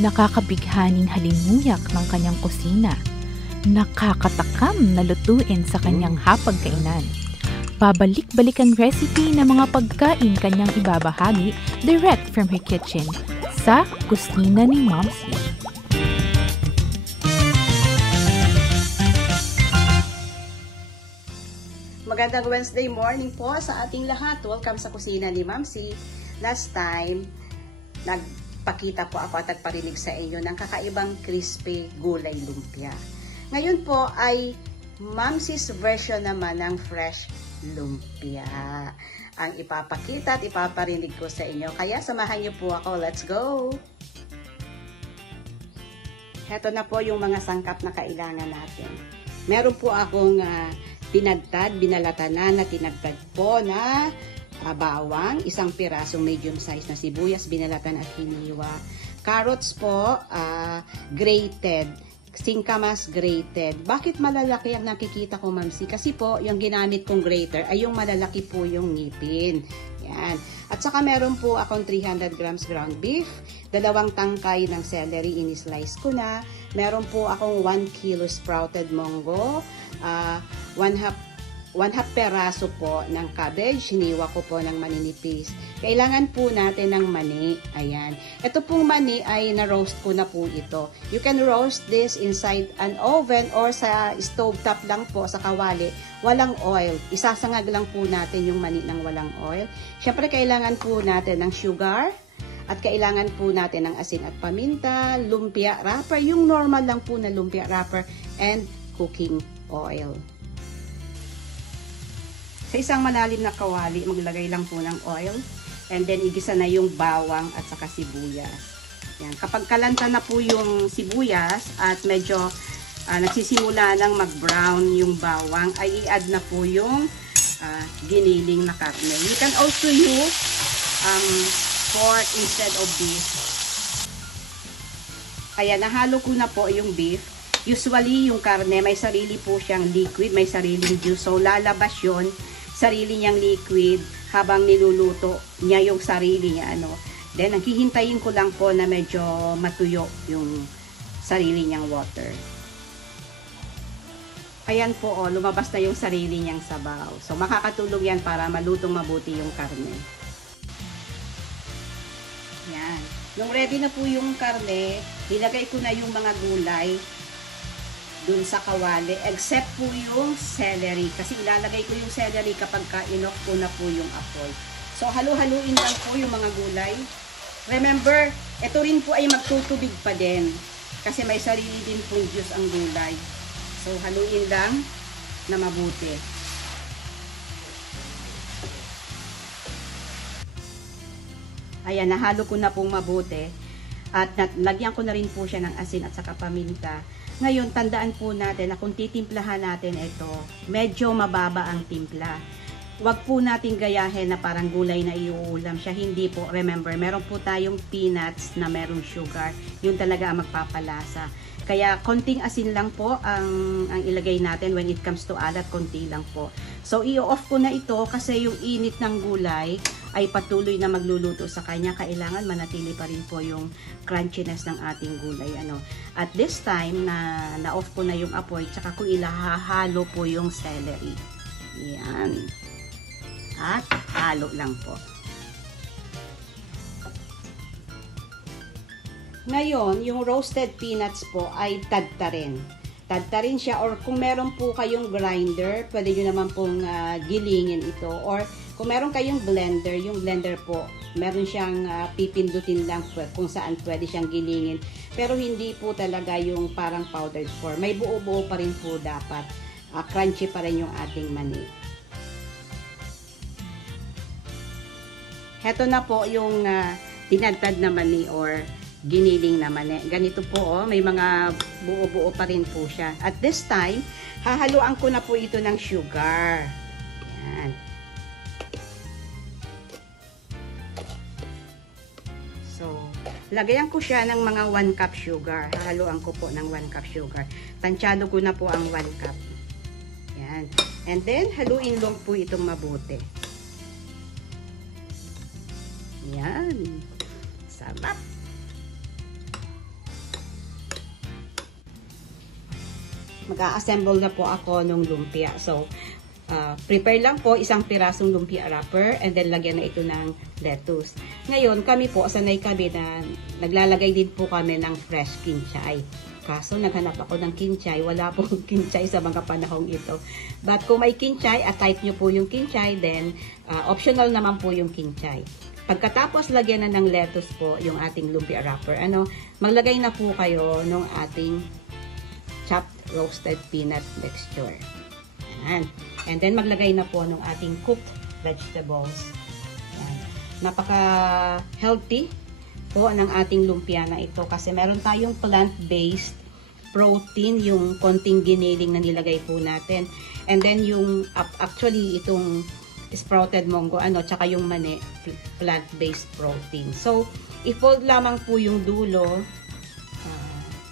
Nakakabighaning halimuyak ng kanyang kusina. Nakakatakam na lutuin sa kanyang hapagkainan. Babalik-balikan recipe ng mga pagkain kanyang ibabahagi direct from her kitchen sa kusina ni Momsy. Magandang Wednesday morning po sa ating lahat. Welcome sa kusina ni Momsy. Last time, nagpakita po ako at nagparinig sa inyo ng kakaibang crispy gulay lumpia. Ngayon po ay Momsy's version naman ng fresh lumpia ang ipapakita at ipaparinig ko sa inyo. Kaya samahan niyo po ako. Let's go! Heto na po yung mga sangkap na kailangan natin. Meron po akong tinagtad, binalatanan na tinagtad po na bawang, isang pirasong medium size na sibuyas, binalatan at hiniwa. Carrots po, grated. Singkamas grated. Bakit malalaki ang nakikita ko, Mamsi? Kasi po, yung ginamit kong grater ay yung malalaki po yung ngipin. Yan. At saka meron po akong 300 grams ground beef, 2 tangkay ng celery, in-slice ko na. Meron po akong 1 kilo sprouted munggo, 1/2 peraso po ng cabbage, hiniwa ko po ng maninipis. Kailangan po natin ng mani. Ayan. Ito pong mani ay na-roast ko na po ito. You can roast this inside an oven or sa stove top lang po, sa kawali. Walang oil. Isasangag lang po natin yung mani ng walang oil. Siyempre, kailangan po natin ng sugar. At kailangan po natin ng asin at paminta, lumpia wrapper, yung normal lang po na lumpia wrapper, and cooking oil. Sa isang malalim na kawali, maglagay lang po ng oil. And then, igisa na yung bawang at saka sibuyas. Yan. Kapag kalanta na po yung sibuyas at medyo nagsisimula ng mag-brown yung bawang, ay i-add na po yung giniling na karne. You can also use pork instead of beef. Kaya nahalo ko na po yung beef. Usually, yung karne, may sarili po siyang liquid, may sariling juice. So, lalabas yun, sarili niyang liquid, habang niluluto niya yung sarili niya. Then, naghihintayin ko lang po na medyo matuyo yung sarili niyang water. Ayan po, lumabas na yung sarili niyang sabaw. So, makakatulong yan para malutong mabuti yung karne. Yan. Nung ready na po yung karne, nilagay ko na yung mga gulay dun sa kawali, except po yung celery. Kasi ilalagay ko yung celery kapag ka-inoff ko na po yung apoy. So, halu-haluin lang po yung mga gulay. Remember, ito rin po ay magtutubig pa din. Kasi may sarili din pong juice ang gulay. So, haluin lang na mabuti. Ayan, nahalo ko na pong mabuti. At lagyan ko na rin po siya ng asin at saka paminta. Ngayon, tandaan po natin na kung titimplahan natin ito, medyo mababa ang timpla. Huwag po natin gayahin na parang gulay na iuulam siya. Hindi po. Remember, meron po tayong peanuts na merong sugar. Yun talaga ang magpapalasa. Kaya, konting asin lang po ang ilagay natin when it comes to alat. Konti lang po. So, i-off ko na ito kasi yung init ng gulay ay patuloy na magluluto sa kanya. Kailangan manatili pa rin po yung crunchiness ng ating gulay. At this time, na-off ko na yung apoy, tsaka ko ilahalo po yung celery. Yan. At halo lang po. Ngayon, yung roasted peanuts po ay tadtarin. Tadtarin siya, or kung meron po kayong grinder, pwede nyo naman pong gilingin ito. Or kung meron kayong blender, yung blender po, meron siyang pipindutin lang kung saan pwede siyang gilingin. Pero hindi po talaga yung parang powdered form. May buo-buo pa rin po dapat. Crunchy pa rin yung ating mani. Heto na po yung tinadtad na mani or giniling na mani. Ganito po, may mga buo-buo pa rin po siya. At this time, hahaluan ko na po ito ng sugar. Yan. So, lagayan ko siya ng mga 1 cup sugar. Hahaluan ko po ng 1 cup sugar. Tansyado ko na po ang 1 cup. Yan. And then, haluin lang po itong mabuti. Yan. Sarap. mag-a-assemble na po ako ng lumpia. So, prepare lang po isang pirasong lumpia wrapper and then lagyan na ito ng lettuce. Ngayon, kami po, sanay kami na naglalagay din po kami ng fresh kinchay. Kaso, naghanap ako ng kinchay. Wala pong kinchay sa mga panahong ito. But kung may kinchay at type nyo po yung kinchay, then optional naman po yung kinchay. Pagkatapos lagyan na ng lettuce po yung ating lumpia wrapper, maglagay na po kayo ng ating chopped roasted peanut mixture. Yan. And then, maglagay na po ng ating cooked vegetables. Yan. Napaka-healthy po ng ating lumpia na ito kasi meron tayong plant-based protein, yung konting giniling na nilagay po natin. And then, yung actually, itong sprouted munggo, tsaka yung mani, plant-based protein. So, i-fold lamang po yung dulo.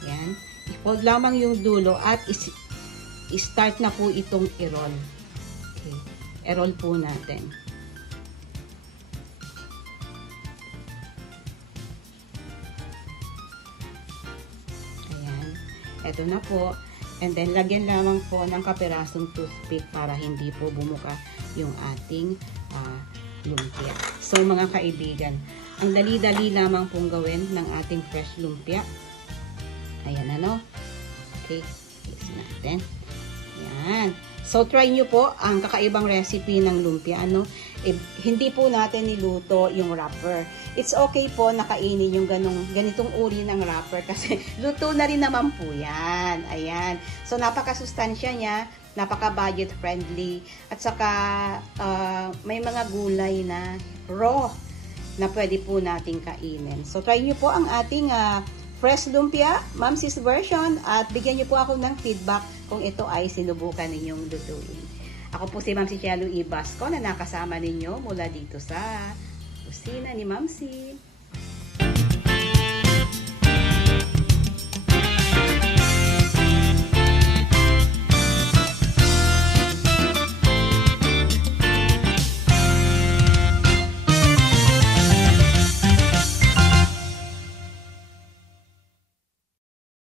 Yan. I-fold lamang yung dulo at i-start na po itong i-roll. Okay. I-roll po natin. Ayan. Ito na po. And then, lagyan lamang po ng kapirasong toothpick para hindi po bumuka yung ating lumpia. So, mga kaibigan, ang dali-dali lamang pong gawin ng ating fresh lumpia. Ayan, Okay. Yes natin. Ayan. So, try nyo po ang kakaibang recipe ng lumpia. Hindi po natin niluto yung wrapper. It's okay po na kainin yung ganitong uri ng wrapper kasi luto na rin naman po yan. Ayan. So, napakasustansya niya, napaka-budget friendly, at saka may mga gulay na raw na pwede po nating kainin. So, try nyo po ang ating fresh lumpia, Mamsi's version, at bigyan niyo po ako ng feedback kung ito ay sinubukan ninyong lutuin. Ako po si Mamsi Chelo E. Basco na nakasama ninyo mula dito sa kusina ni Mamsi.